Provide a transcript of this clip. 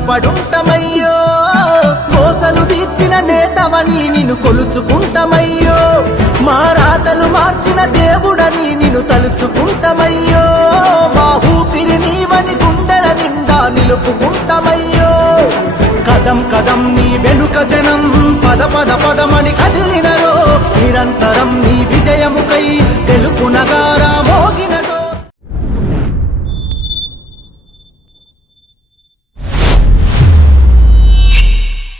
రుణపడుంటమయ్యో కోసలు తీర్చిన నేతవని నిన్ను కొలుచుకుంటమయ్యో మా రాతలు మార్చిన దేవుడని నిన్ను తలుచుకుంటమయ్యో మా ఊపిరి నీవని గుండెల నిండా నిలుపుకుంటమయ్యో కదం కదం నీ వెనుక జనం పద పద పదమని కదిలినరో నిరంతరం నీ విజయముకై తెలుపునగా